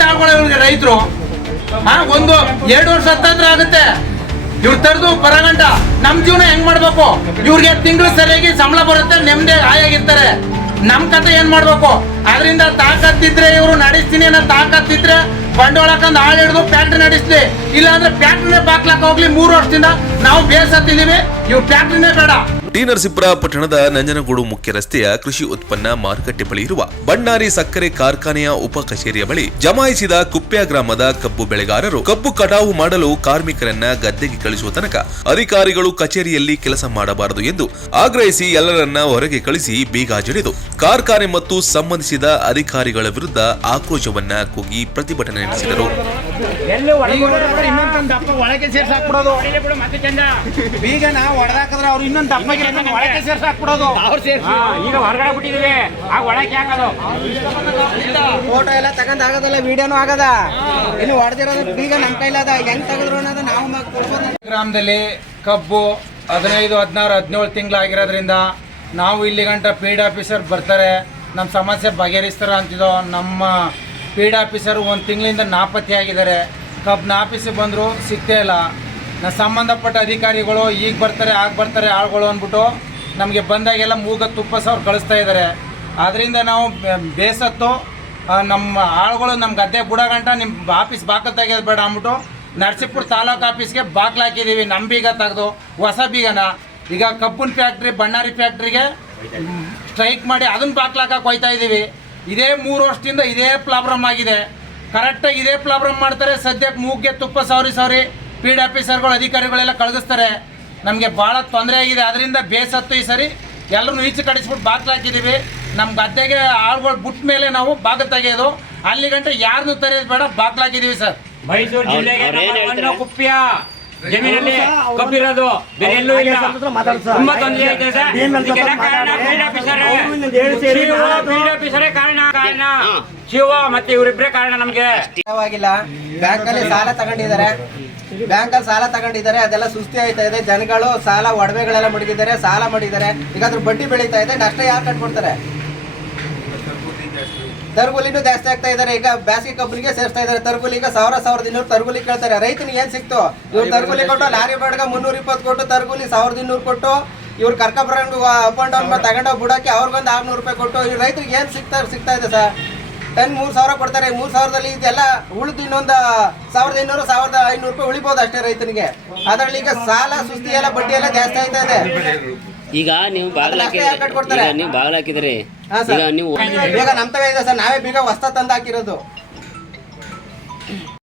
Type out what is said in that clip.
ತಗೊಳ್ಳೋ ಇವ್ರಿಗೆ ರೈತರು ಹಾ ಒಂದು ಎರಡು ವರ್ಷ ಹತ್ತತ್ರ ಆಗುತ್ತೆ. ಇವ್ರು ತರದು ಬರಗಂಟ ನಮ್ ಜೀವನ ಹೆಂಗ್ ಮಾಡ್ಬೇಕು? ಇವ್ರಿಗೆ ತಿಂಗಳು ಸರಿಯಾಗಿ ಸಂಬಳ ಬರುತ್ತೆ ನೆಮ್ಮದಿ ಹಾಯಾಗಿರ್ತಾರೆ. ನಮ್ ಕತೆ ಏನ್ ಮಾಡ್ಬೇಕು? ಅದರಿಂದ ತಾಕತ್ತಿದ್ರೆ ಇವ್ರು ನಡೆಸ್ತೀನಿ ಅನ್ನೋ ತಾಕತ್ತಿದ್ರೆ ಬಂಡವಾಳಕ್ಕಂದು ಹಾಳು ಹಿಡಿದು ಫ್ಯಾಕ್ಟ್ರಿ ನಡೆಸ್ಲಿ. ಇಲ್ಲ ಅಂದ್ರೆ ಫ್ಯಾಕ್ಟ್ರಿನೇ ಬಾಕ್ಲಾಕ್ ಹೋಗ್ಲಿ ಮೂರು ವರ್ಷದಿಂದ ನಾವು ಬೇಸತ್ತಿದೀವಿ. ಇವ್ ಫ್ಯಾಕ್ಟ್ರಿನೇ ಬೇಡ. ಟಿ ನರಸೀಪುರ ಪಟ್ಟಣದ ನಂಜನಗೂಡು ಮುಖ್ಯ ರಸ್ತೆಯ ಕೃಷಿ ಉತ್ಪನ್ನ ಮಾರುಕಟ್ಟೆ ಬಳಿ ಇರುವ ಬಣ್ಣಾರಿ ಸಕ್ಕರೆ ಕಾರ್ಖಾನೆಯ ಉಪ ಕಚೇರಿಯ ಬಳಿ ಜಮಾಯಿಸಿದ ಕುಪ್ಪ್ಯ ಗ್ರಾಮದ ಕಬ್ಬು ಬೆಳೆಗಾರರು ಕಬ್ಬು ಕಟಾವು ಮಾಡಲು ಕಾರ್ಮಿಕರನ್ನ ಗದ್ದೆಗೆ ಕಳಿಸುವ ತನಕ ಅಧಿಕಾರಿಗಳು ಕಚೇರಿಯಲ್ಲಿ ಕೆಲಸ ಮಾಡಬಾರದು ಎಂದು ಆಗ್ರಹಿಸಿ ಎಲ್ಲರನ್ನ ಹೊರಗೆ ಕಳಿಸಿ ಬೀಗ ಜಡಿದು ಕಾರ್ಖಾನೆ ಮತ್ತು ಸಂಬಂಧಿಸಿದ ಅಧಿಕಾರಿಗಳ ವಿರುದ್ಧ ಆಕ್ರೋಶವನ್ನ ಕೂಗಿ ಪ್ರತಿಭಟನೆ ನಡೆಸಿದರು. ಬೀಗನ ಹೊಡೆದಾಕಿದ್ರೆ ಅವ್ರು ಇನ್ನೊಂದು ಒಳಗೆ ಅವ್ರು ಸೇರ್ಸಿ. ಈಗ ಹೊರಗಡೆ ಬಿಟ್ಟಿದೀವಿ ಆ ಒಳಗೆ ಹಾಕೋದು ಫೋಟೋ ಎಲ್ಲ ತಗೊಂಡ್ ಆಗದಲ್ಲ ವಿಡಿಯೋನು ಆಗದ. ಇನ್ನು ಹೊಡೆದಿರೋದು ಈಗ ನಮ್ ಕೈಲದ ಹೆಂಗ್ ತೆಗೆದ್ರು ಅನ್ನೋದು ನಾವು ಗ್ರಾಮದಲ್ಲಿ ಕಬ್ಬು ಹದಿನೈದು ಹದಿನಾರು ಹದಿನೇಳು ತಿಂಗಳಾಗಿರೋದ್ರಿಂದ ನಾವು ಇಲ್ಲಿ ಗಂಟ ಪೀಡ್ ಆಫೀಸರ್ ಬರ್ತಾರೆ. ನಮ್ಮ ಸಮಸ್ಯೆ ಬಗೆಹರಿಸ್ತಾರ ಅಂತಿದ್ದೋ ನಮ್ಮ ಪೀಡ್ ಆಫೀಸರ್ ಒಂದು ತಿಂಗಳಿಂದ ನಾಪತ್ತೆ ಆಗಿದ್ದಾರೆ ಕಬ್ಬು ನಾಪಿಸಿ ಬಂದರು ಸಿಗ್ತೇ ಇಲ್ಲ. ಸಂಬಂಧಪಟ್ಟ ಅಧಿಕಾರಿಗಳು ಈಗ ಬರ್ತಾರೆ, ಆಗ ಬರ್ತಾರೆ, ಆಳುಗಳು ಅಂದ್ಬಿಟ್ಟು ನಮಗೆ ಬಂದಾಗೆಲ್ಲ ಮೂಗ ತುಪ್ಪ ಸಾವಿರ ಕಳಿಸ್ತಾ ಇದ್ದಾರೆ ಅದರಿಂದ ನಾವು ಬೇಸತ್ತು ನಮ್ಮ ಆಳುಗಳು ನಮ್ಮ ಗದ್ದೆ ಬುಡಗಂಟ ನಿಮ್ಮ ಆಫೀಸ್ ಬಾಕಲ್ ತೆಗೆಯೋದು ಬೇಡ ಅಂದ್ಬಿಟ್ಟು ನರಸೀಪುರ ತಾಲೂಕು ಆಫೀಸ್ಗೆ ಬಾಕ್ಲು ಹಾಕಿದ್ದೀವಿ ನಮ್ಮ ಬೀಗ ತೆಗೆದು, ಹೊಸ ಬೀಗನ. ಈಗ ಕಬ್ಬನ್ ಫ್ಯಾಕ್ಟ್ರಿ ಬಣ್ಣಾರಿ ಫ್ಯಾಕ್ಟ್ರಿಗೆ ಸ್ಟ್ರೈಕ್ ಮಾಡಿ ಅದನ್ನ ಬಾಕ್ಲು ಹಾಕಕ್ಕೆ ಹೋಯ್ತಾ ಇದ್ದೀವಿ ಇದೇ ಮೂರು ವರ್ಷದಿಂದ ಇದೇ ಪ್ರಾಬ್ಲಮ್ ಆಗಿದೆ. ಕರೆಕ್ಟಾಗಿ ಇದೇ ಪ್ರಾಬ್ಲಮ್ ಮಾಡ್ತಾರೆ, ಸದ್ಯಕ್ಕೆ ಮೂಗ್ಗೆ ತುಪ್ಪ ಸವರಿ ಸವರಿ ಪೀಡ್ ಆಫೀಸರ್ಗಳು ಅಧಿಕಾರಿಗಳೆಲ್ಲ ಕಳಿಸ್ತಾರೆ ನಮಗೆ ಭಾಳ ತೊಂದರೆ ಆಗಿದೆ. ಅದರಿಂದ ಬೇಸತ್ತು ಈ ಸರಿ. ಎಲ್ಲರೂ ಈಚೆ ಕಡಿಸ್ಬಿಟ್ಟು ಬಾಗಿಲು ಹಾಕಿದ್ದೀವಿ. ನಮ್ಮ ಗದ್ದೆಗೆ ಆಳ್ಗಳು ಬಿಟ್ಟ ಮೇಲೆ ನಾವು ಬಾಗಿಲು ತೆಗೆಯೋದು. ಅಲ್ಲಿ ಗಂಟೆ ಯಾರನ್ನೂ ತರೆಯೋದು ಬೇಡ. ಬಾಗಿಲು ಹಾಕಿದ್ದೀವಿ ಸರ್. ಮೈಸೂರು ಜಿಲ್ಲೆಗೆ ಕುಪ್ಪಿಯ ಕುಪ್ಯ ಜಮೀನಲ್ಲಿ ಕಬ್ಬಿರೋದು. ಬೇರೆ ಎಲ್ಲೂ ಇಲ್ಲ. ತುಂಬಾ ತೊಂದರೆ ಐತೆ ಸರ್. ಇದಕ್ಕೆಲ್ಲ ಕಾರಣ ಆಫೀಸರೇ ಕಾರಣ ಕಾರಣ. ಶಿವ ಮತ್ತೆ ಇವರಿಬ್ರೆ ಕಾರಣ ನಮ್ಗೆ. ಆಗಿಲ್ಲ ಬ್ಯಾಂಕ್ ಅಲ್ಲಿ ಸಾಲ ತಗೊಂಡಿದ್ದಾರೆ. ಬ್ಯಾಂಕ್ ಅಲ್ಲಿ ಸಾಲ ತಗೊಂಡಿದ್ದಾರೆ, ಅದೆಲ್ಲ ಸುಸ್ತಿ ಆಯ್ತಾ ಇದೆ, ಜನಗಳು ಸಾಲ ಒಡವೆಗಳೆಲ್ಲ ಮಡಗಿದ್ದಾರೆ ಸಾಲ ಮಾಡಿದ್ದಾರೆ, ಈಗ ಅದ್ರ ಬಡ್ಡಿ ಬೆಳೀತಾ ಇದೆ, ನಷ್ಟ ಯಾರು ಕಟ್ಕೊಡ್ತಾರೆ ತರ್ಗುಲಿನೂ ಜಾಸ್ತಿ ಆಗ್ತಾ ಇದ್ದಾರೆ, ಈಗ ಬ್ಯಾಸಿಗೆ ಕಬ್ಬಲಿಗೆ ಸೇರ್ತಾ ಇದ್ದಾರೆ, ತರ್ಗುಲಿ ಈಗ ಸಾವಿರ ಸಾವಿರದ ಇನ್ನೂರು ತರ್ಗುಲಿ ಕೇಳ್ತಾರೆ, ರೈತನಿಗೆ ಏನ್ ಸಿಕ್ತು? ಇವ್ರು ತರ್ಗುಲಿ ಕೊಟ್ಟು ಲಾರಿ ಬಾಡ್ಗ ಮುನ್ನೂರ ಇಪ್ಪತ್ತು ಕೊಟ್ಟು, ತರ್ಗುಲಿ ಸಾವಿರದ ಇನ್ನೂರು ಕೊಟ್ಟು, ಇವ್ರು ಕರ್ಕೊಬರಂಡು ಅಪ್ ಅಂಡ್ ಡೌನ್ ತಗೊಂಡೋಗಿ ಬಿಡೋಕೆ ಅವ್ರಿಗೊಂದು ಆರ್ನೂರು ರೂಪಾಯಿ ಕೊಟ್ಟು ಇವ್ರು ರೈತರಿಗೆ ಏನು ಸಿಗ್ತಾ ಸಿಗ್ತಾ ಇದೆ ಸರ್? ಟನ್ ಮೂರು ಸಾವಿರ ಕೊಡ್ತಾರೆ. ಮೂರು ಸಾವಿರದಲ್ಲಿ ಇದೆಲ್ಲ ಉಳಿದು ಇನ್ನೊಂದು ಸಾವಿರದ ಇನ್ನೂರು ಸಾವಿರದ ಐನೂರು ರೂಪಾಯಿ ಉಳಿಬೋದು ಅಷ್ಟೇ ರೈತನಿಗೆ. ಅದರಲ್ಲಿ ಈಗ ಸಾಲ ಸುಸ್ತಿ ಎಲ್ಲ ಬಡ್ಡಿ ಎಲ್ಲ ಜಾಸ್ತಿ ಆಯ್ತಾ ಇದೆ? ಈಗ ನೀವು ಬಾಗಿಲು? ಈಗ ನೀವು ಬಾಗಿಲು ಹಾಕಿದ್ರಿ. ಈಗ ನೀವು ಬೇಗ ನಮ್ ತಗ ಇದೆ ಸರ್. ನಾವೇ ಬೀಗ ಹೊಸ ತಂದು ಹಾಕಿರೋದು.